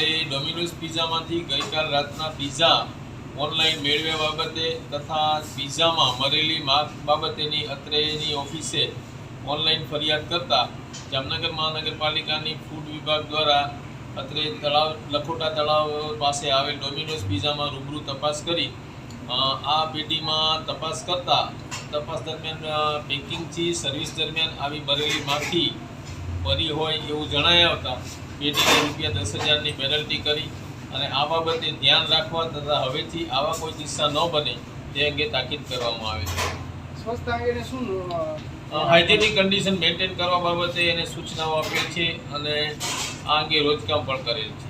અત્રે ડોમિનોઝ પિઝામાંથી ગઈકાલ રાતના પિઝા ઓનલાઈન મેળવ્યા બાબતે તથા પિઝામાં મરેલી માગ બાબતેની અત્રેની ઓફિસે ઓનલાઈન ફરિયાદ કરતા જામનગર મહાનગરપાલિકાની ફૂડ વિભાગ દ્વારા અત્રે લખોટા તળાવ પાસે આવેલ ડોમિનોઝ પિઝામાં રૂબરૂ તપાસ કરી આ પેટીમાં તપાસ કરતા તપાસ દરમિયાન પેકિંગથી સર્વિસ દરમિયાન આવી મરેલી માખી ભરી હોય એવું જણાઈ આવતા પેટીને ₹10,000ની પેનલ્ટી કરી અને આ બાબતે ધ્યાન રાખવા તથા હવેથી આવા કોઈ કિસ્સા ન બને તે અંગે તાકીદ કરવામાં આવે છે. સ્વચ્છતા અંગે શું હાઇજેનિક કન્ડિશન મેન્ટેન કરવા બાબતે એને સૂચનાઓ આપેલ છે અને આ અંગે રોજકામ પણ કરેલ છે.